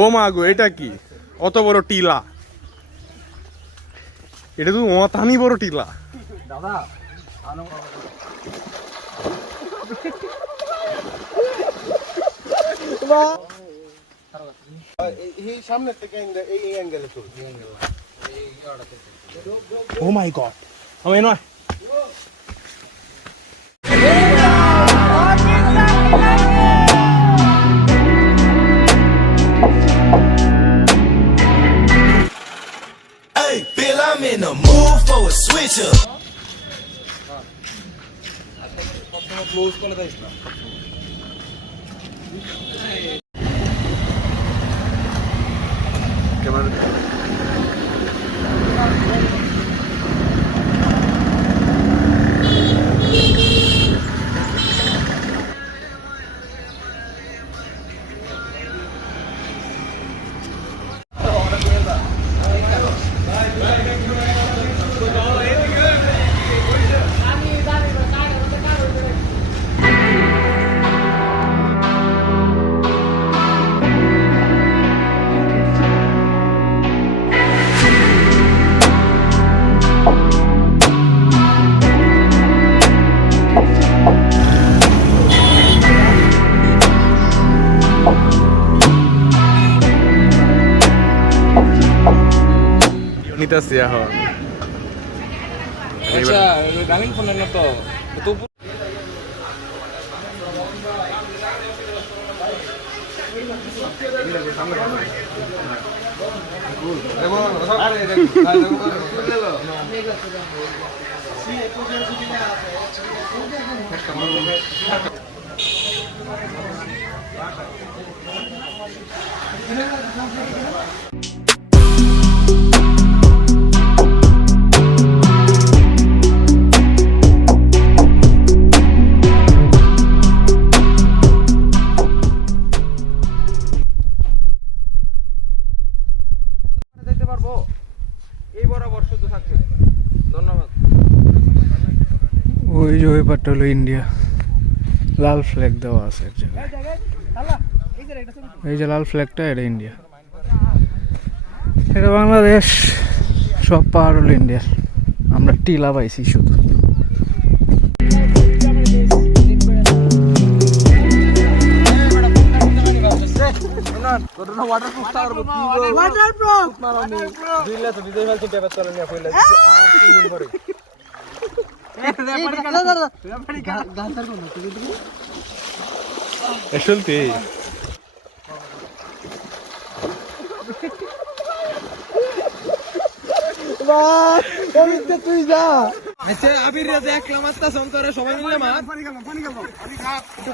ও মা গো, এটা কি অত বড় টিলা? এটা তো অতানি বড় টিলা দাদা। এই সামনে থেকে এই অ্যাঙ্গেলে চল। ও মাই গড, আমি নয় I'm in the mood for a switch up. নিতেছি এখন। আচ্ছা, রানিং ফোন না তো তো ওই যে ওই পাটটা হলো ইন্ডিয়া, লাল ফ্ল্যাগ দেওয়া আছে এক জায়গায়। এই যে লাল ফ্ল্যাগটা, এটা ইন্ডিয়া, এটা বাংলাদেশ, সব পাহাড় হলো ইন্ডিয়ার। আমরা টিলা পাইছি শুধু। চলতে তুই যা আবির রাজা একলা মাত্রা শঙ্করে সবাই মিলে মাছ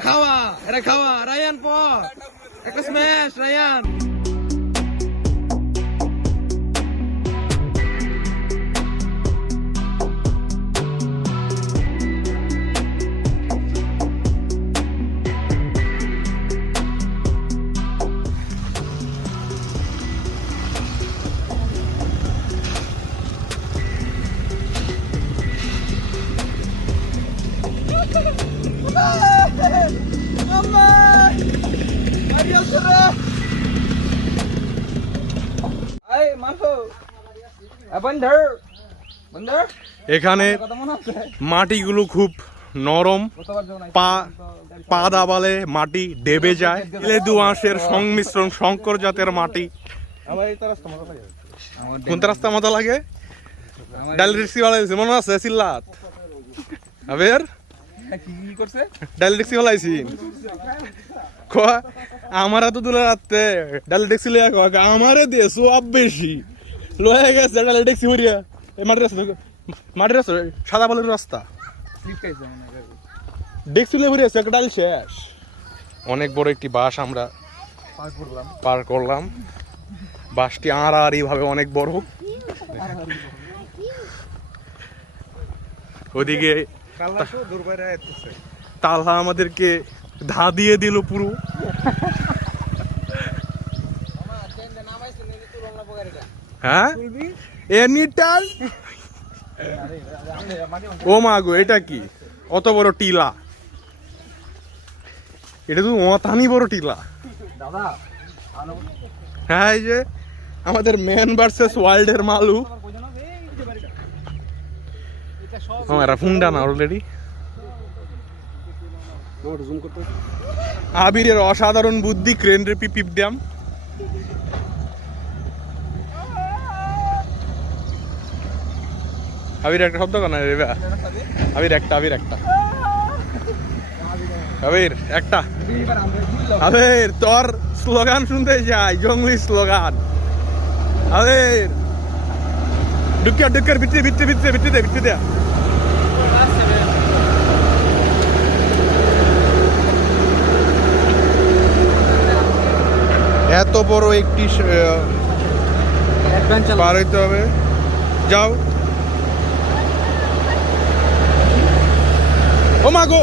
খাওয়া, এটা খাওয়া। রায়ান পর একটা স্ম্যাশ, রায়ান। এখানে মাটিগুলো খুব নরম, পা দাবালে মাটি ডেবে যায়। দোআঁশের সংমিশ্রণ, শঙ্কর জাতের মাটি। কোনটা রাস্তা মতো লাগে? ডাল রিক্সি বানাইছে মনে আছে? সিল্লাত আবের ডাল রিক্সি বানাইছি। আমারা তো তুলে রাখতে ডাল ট্যাক্সি লইয়া আমারে দিয়ে সব বেশি লয়ে গেছে ডাল ট্যাক্সি ভরিয়া। মাটির রাস্তা, সাদা বালুর রাস্তা, ট্যাক্সি লয়ে ভরিয়া একটা ডাল শেষ। অনেক বড় একটি বাস আমরা পার করলাম। বাসটি আড়াআড়ি ভাবে অনেক বড়। ওদিকে তালহা আমাদেরকে ধা দিয়ে দিল পুরো। হ্যাঁ এনিটাল। ও মা গো, এটা কি অত বড় টিলা? এটা তো অতানি বড় টিলা দাদা। হ্যাঁ এই যে আমাদের ম্যান ভার্সেস ওয়ার্ল্ডের মালু আমার ফুন্ডা না অলরেডি আবিরের অসাধারণ বুদ্ধি ক্রেন রে পিপ দাম আবির একটা শব্দ কেন রে আবির একটা আবির একটা আবির তোর স্লোগান শুনতে চাই জঙ্গলি স্লোগান আবির ডুক্কার ভিতরে দেয়া এত বড় একটি পার হইতে হবে যাও ও মা গো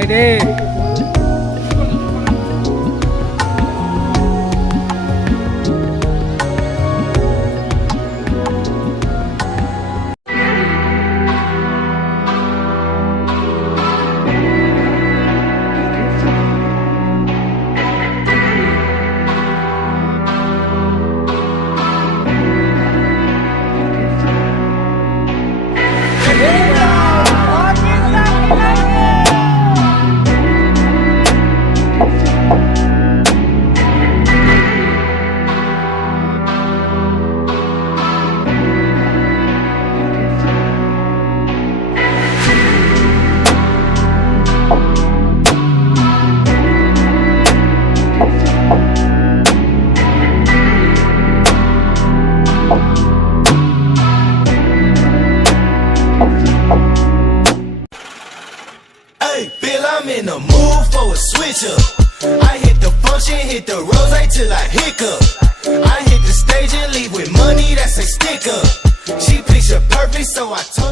Friday. I'm in the mood for a switch up. I hit the function, hit the rose till I hiccup. I hit the stage and leave with money that's a sticker. She picture perfect, so I told her.